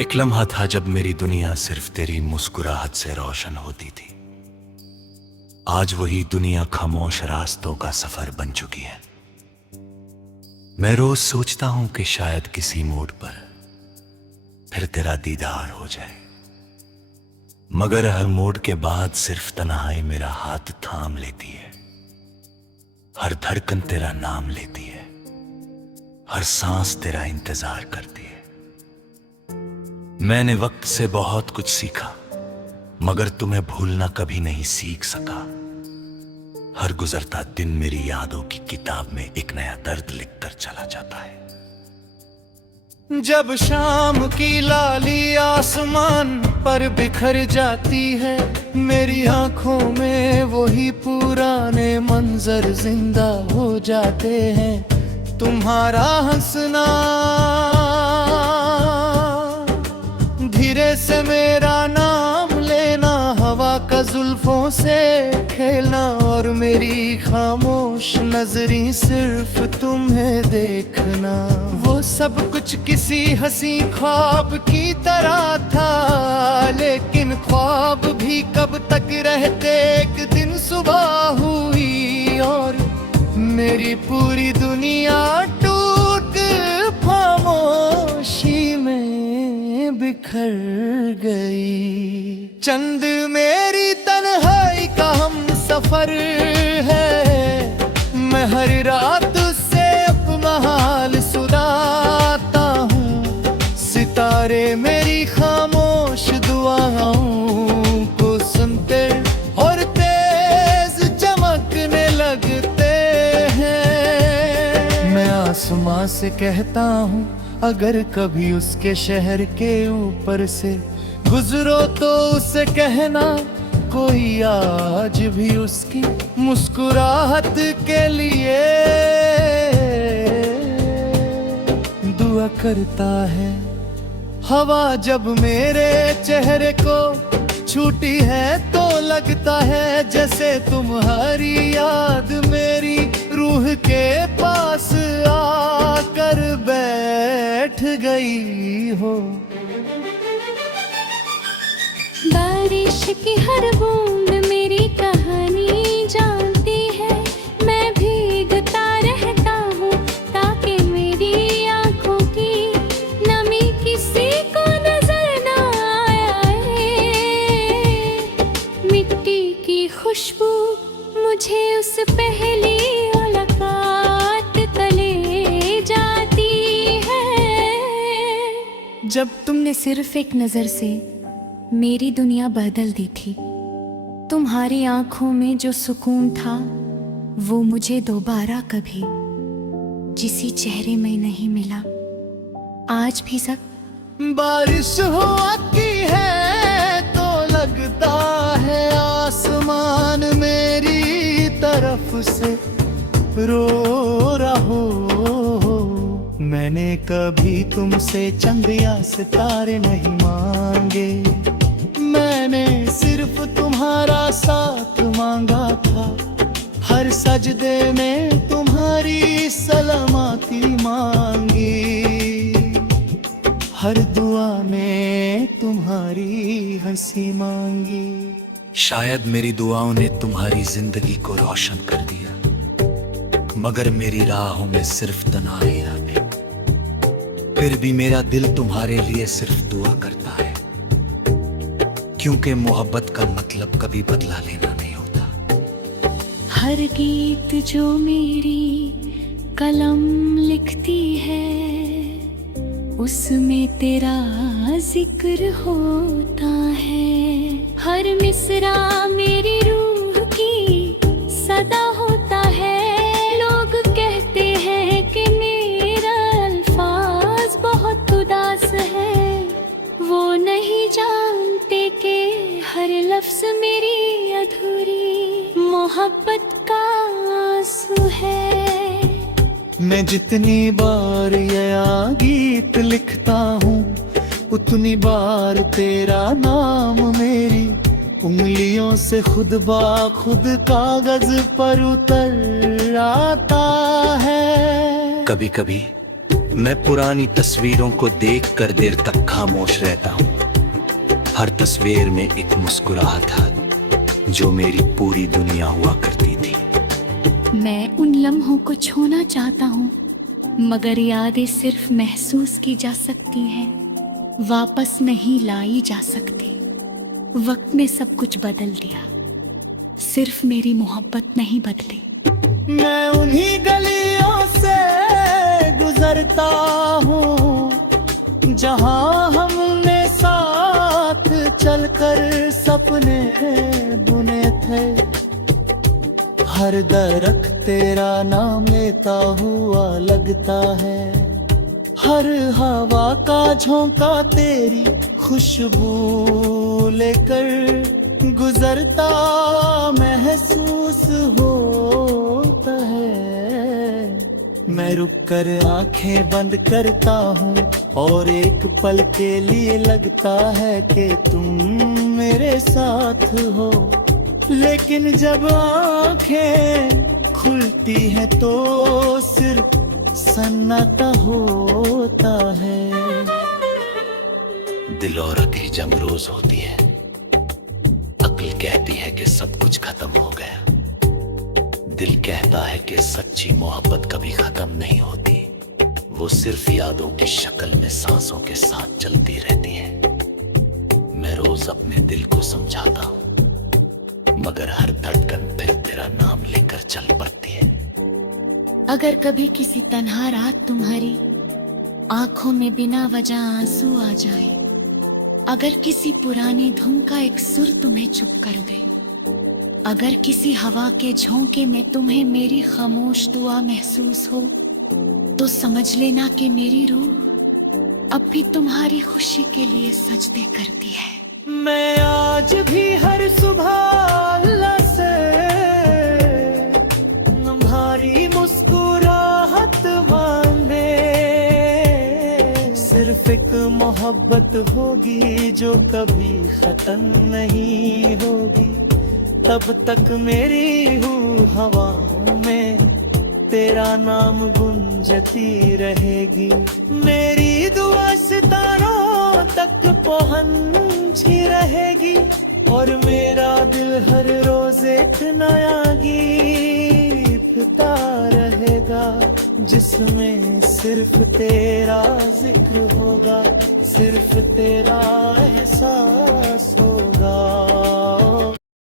एक लम्हा था जब मेरी दुनिया सिर्फ तेरी मुस्कुराहट से रोशन होती थी। आज वही दुनिया खामोश रास्तों का सफर बन चुकी है। मैं रोज सोचता हूं कि शायद किसी मोड़ पर फिर तेरा दीदार हो जाए, मगर हर मोड़ के बाद सिर्फ तन्हाई मेरा हाथ थाम लेती है। हर धड़कन तेरा नाम लेती है, हर सांस तेरा इंतजार करती है। मैंने वक्त से बहुत कुछ सीखा, मगर तुम्हें भूलना कभी नहीं सीख सका। हर गुजरता दिन मेरी यादों की किताब में एक नया दर्द लिखकर चला जाता है। जब शाम की लाली आसमान पर बिखर जाती है, मेरी आंखों में वही पुराने मंजर जिंदा हो जाते हैं। तुम्हारा हंसना, धीरे से मेरा नाम लेना, हवा का जुल्फों से खेलना, और मेरी खामोश नजरें सिर्फ तुम्हें देखना। वो सब कुछ किसी हंसी ख्वाब की तरह था, लेकिन ख्वाब भी कब तक रहते। एक दिन सुबह हुई और मेरी पूरी दुनिया टूट खामोशी में बिखर गई। चंद मेरी तन्हाई का हम सफर है, मैं हर रात उससे अपना हाल सुनाता हूँ। सितारे मेरी खामोश दुआओं को सुनते और तेज चमकने लगते हैं। मैं आसमां से कहता हूँ, अगर कभी उसके शहर के ऊपर से गुजरो तो उसे कहना, कोई आज भी उसकी मुस्कुराहट के लिए दुआ करता है। हवा जब मेरे चेहरे को छूटी है तो लगता है जैसे तुम्हारी याद मेरी रूह के पास आकर बैठ गई हो। बारिश की हर बूंद मेरी कहानी जानती है, मैं भीगता रहता हूँ ताकि मेरी आंखों की नमी किसी को नजर न आए। मिट्टी की खुशबू मुझे उस पहली मुलाकात तले जाती है। जब तुमने सिर्फ एक नजर से मेरी दुनिया बदल दी थी, तुम्हारी आंखों में जो सुकून था वो मुझे दोबारा कभी किसी चेहरे में नहीं मिला। आज भी सब बारिश हो आती है तो लगता है आसमान मेरी तरफ से रो रहा हो। मैंने कभी तुमसे चंद या सितारे नहीं मांगे, मैंने सिर्फ तुम्हारा साथ मांगा था। हर सजदे में तुम्हारी सलामती मांगी, हर दुआ में तुम्हारी हंसी मांगी। शायद मेरी दुआओं ने तुम्हारी जिंदगी को रोशन कर दिया, मगर मेरी राहों में सिर्फ तन्हाई आ गई। फिर भी मेरा दिल तुम्हारे लिए सिर्फ दुआ करता है, क्योंकि मोहब्बत का मतलब कभी बदला लेना नहीं होता। हर गीत जो मेरी कलम लिखती है उसमें तेरा जिक्र होता है। हर मिसरा मेरी रूह की सदा होता है। लोग कहते हैं कि मेरा अल्फाज बहुत उदास है, वो नहीं जानते कि हर लफ्ज मेरी अधूरी मोहब्बत का आंसू है। मैं जितनी बार यह गीत लिखता हूँ, उतनी बार तेरा नाम मेरी उंगलियों से खुद बा खुद कागज पर उतर आता है। कभी कभी मैं पुरानी तस्वीरों को देखकर देर तक खामोश रहता हूँ। हर तस्वीर में एक मुस्कुराहट था जो मेरी पूरी दुनिया हुआ करती थी। मैं उन लम्हों को छूना चाहता हूँ, मगर यादें सिर्फ महसूस की जा सकती हैं, वापस नहीं लाई जा सकती। वक्त ने सब कुछ बदल दिया, सिर्फ मेरी मोहब्बत नहीं बदली। मैं उन्हीं गलियों से गुजरता हूँ जहाँ हमने साथ चलकर सपने बुने थे। हर दरख्त तेरा नाम लेता हुआ लगता है, हर हवा का झोंका तेरी खुशबू लेकर गुजरता महसूस होता है। मैं रुक कर आंखें बंद करता हूँ और एक पल के लिए लगता है कि तुम मेरे साथ हो, लेकिन जब आंखें खुलती हैं तो सिर्फ सन्नाटा होता है। दिल और अक्ल जब रोज होती है, अक्ल कहती है कि सब कुछ खत्म हो गया। दिल कहता है कि सच्ची मोहब्बत कभी खत्म नहीं होती, वो सिर्फ यादों की शक्ल में सांसों के साथ चलती रहती है। मैं रोज अपने दिल को समझाता हूँ, मगर हर धड़कन फिर तेरा नाम लेकर चल पड़ती है। अगर कभी किसी तन्हा रात तुम्हारी आंखों में बिना वजह आंसू आ जाए, अगर किसी पुरानी धुन का एक सुर तुम्हें चुप कर दे, अगर किसी हवा के झोंके में तुम्हें मेरी खामोश दुआ महसूस हो, तो समझ लेना कि मेरी रूह अब भी तुम्हारी खुशी के लिए सजदे करती है। मैं आज भी हर सुबह अल्लाह से तुम्हारी मुस्कुराहट मांगे। सिर्फ एक मोहब्बत होगी जो कभी खत्म नहीं होगी, तब तक मेरी रूह हवाओं में तेरा नाम गुंजती रहेगी। मेरी दुआ सितारों तक पहुंची रहेगी और मेरा दिल हर रोज एक नया गीत गाता रहेगा, जिसमें सिर्फ तेरा जिक्र होगा, सिर्फ तेरा एहसास होगा।